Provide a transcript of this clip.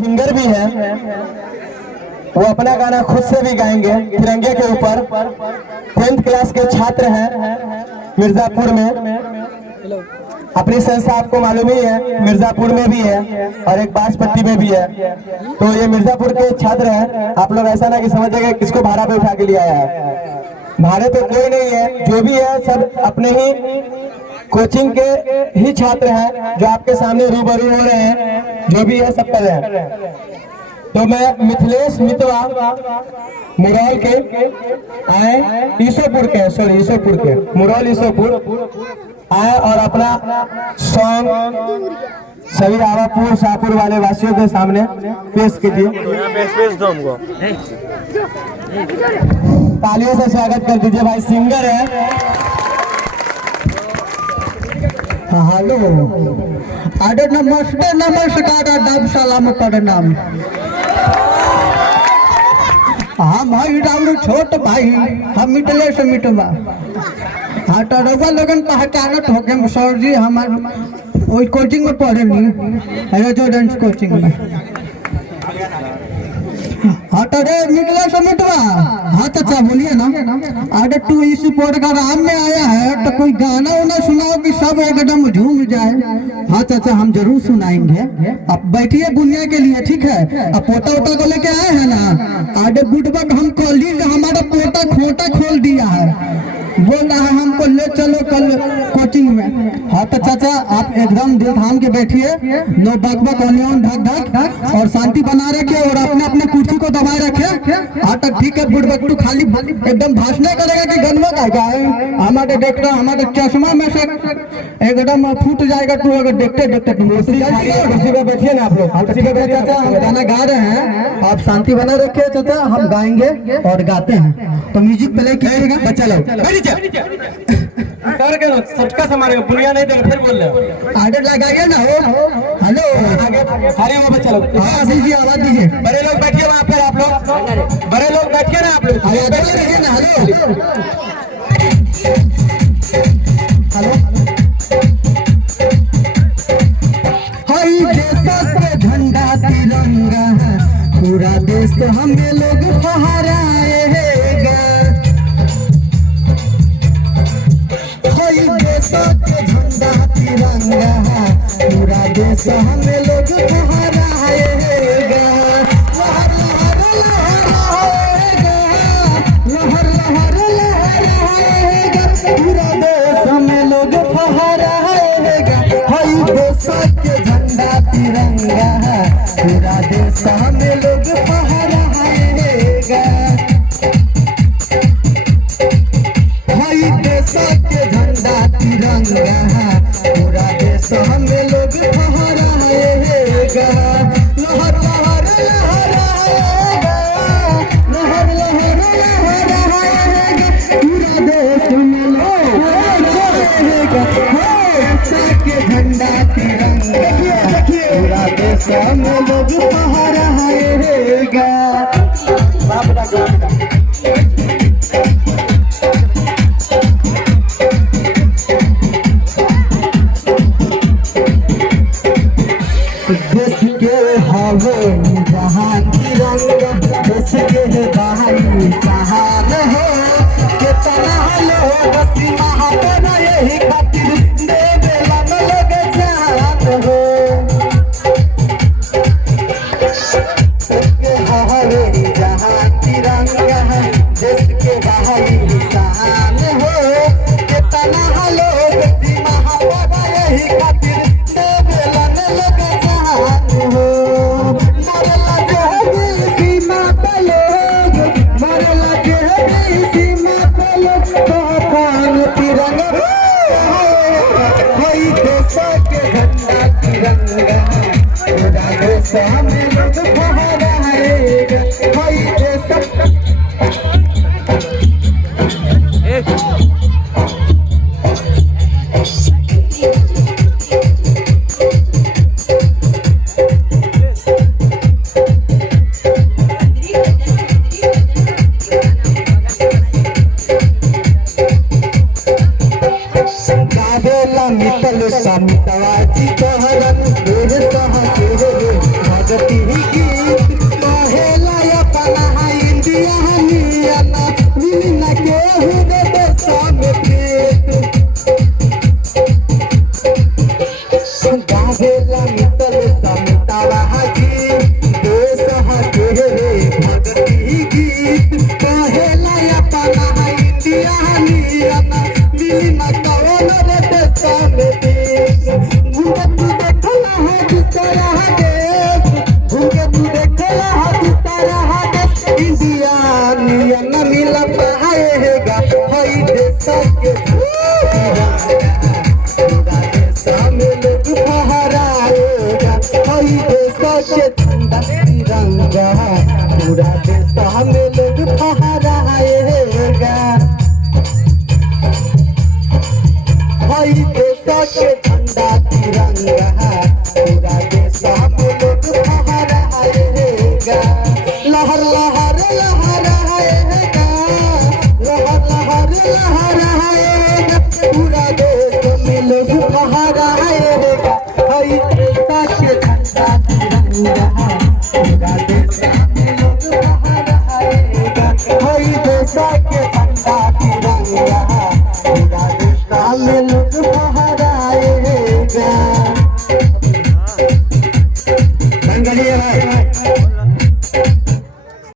Singer भी है, वो अपना गाना खुद से भी गाएंगे तिरंगे के ऊपर। 10th क्लास के छात्र हैं मिर्जापुर में। अपनी संस्था आपको मालूम ही है, मिर्जापुर में भी है और एक बांसपट्टी में भी है। तो ये मिर्जापुर के छात्र हैं। आप लोग ऐसा ना कि समझिएगा किसको भाड़ा पे उठा के लिया है, भाड़े पे कोई नहीं है। जो भी है सब अपने ही कोचिंग के ही छात्र हैं जो आपके सामने रूबरू हो रहे हैं। जो भी है सब कर रहे हैं। तो मैं मिथिलेश मितवा मुरौल के आए, ईसोपुर के, सॉरी ईसोपुर के, मुरौल ईसोपुर आए और अपना सॉन्ग सभी आवापुर शाहपुर वाले वासियों के सामने पेश कीजिए। तालियों से स्वागत कर दीजिए भाई, सिंगर है। हेलो आदर नमस्ते नमस्कार आदाब सलाम प्रणाम। हम राउर छोट भाई, हम मिटले से मिटवा। हाँ तो रउआ लोगन पहचानत हो गए सर जी, हमार वही कोचिंग में पढ़े नहीं, रेजिडेंस कोचिंग में। हाँ तो रे मिटले से मिटवा। हाँ चाचा बोलिए ना। अरे तू इस प्रोग्राम में आया है तो कोई गाना वाना सुनाओ कि सब एकदम झूम जाए। हाँ चाचा हम जरूर सुनाएंगे, आप बैठिए बुनिया के लिए, ठीक है। अब पोता वोता को लेके आए हैं ना। अरे बुढ़बक हम कॉलेज हमारा पोता खोटा खोल दिया है, बोल रहा है हमको ले चलो कल कोचिंग में। हाँ तो चाचा आप एकदम दिल थाम के बैठिए, नो बकबक ओनियन ढक ढक, और शांति बना रखे और अपने अपने कुर्सी को दबाए रखे। हाँ तो ठीक है बुढ़बक तू खाली एकदम भाषण करेगा कि गनवा गाएगा। हमारे देखना हमारे चश्मा में से एकदम फूट जाएगा तू अगर देखते देखते। कुर्सी पे बैठिए ना आप लोग। चाचा हम गाना गा रहे हैं, आप शांति बना रखे चाचा, हम गाएंगे और गाते हैं। तो म्यूजिक प्ले कीजिएगा बच्चा लोग। सबका समारे बुनिया नहीं देगा, फिर बोल रहे आर्डर लगाइए ना हो। हेलो अरे वहाँ पे चलो, हाँ दीजिए आवाज दीजिए। बड़े लोग बैठिए वहाँ पर, आप लोग बड़े लोग बैठिए ना आप लोग। बैठिए ना। हेलो हेलो हाय देश पे झंडा तिरंगा है, पूरा देश तो हमें लोग फहराएगा। हाय देश पे झंडा तिरंगा है, पूरा देश हमें लोग फहराएगा। लहर लहर लहर लहराएगा, पूरा देश हमें लोग फहराएगा। हाय देश के झंडा तिरंगा है, पूरा देश हमें लोग फहराएगा। हाय देश के झंडा तिरंगा है, पूरा देश हमें लोग फहराएगा। लहर लहर लहराएगा, लहर लहर लहराएगा, पूरा देश में लोग फहराएगा। हाय के झंडा तिरंगा, पूरा देश में लोग फहराएगा। देश के हवे जहाँ तिरंगा, देश के भाई जहान हो, कितना लोग सीमा पर यही खातिर देवेला न लोग जान हो। देश के हवे जहाँ तिरंगा है, देश के भाई जहान हो, कितना लोग सीमा पर यही खातिर देवेला न लोग जान हो। मरला जे सीमा पे लोग, मरला जे सीमा पे लोग, कौन तिरंगा कोई देश के झंडा तिरंगा, पूरा देश हमें लोग फहराएगा। कोई देश मिटल समितवा जी कहरन, देर सह के भगती हई देश के झंडा तिरंगा पूरा देश में लोग फहराएगा। लहर लहर लहराएगा, लहर लहर लहराएगा, पूरा देश में लोग फहराएगा। हई देश के झंडा तिरंगा पूरा देश में लोग फहराएगा। हई देश के झंडा तिरंगा पूरा देश में लोग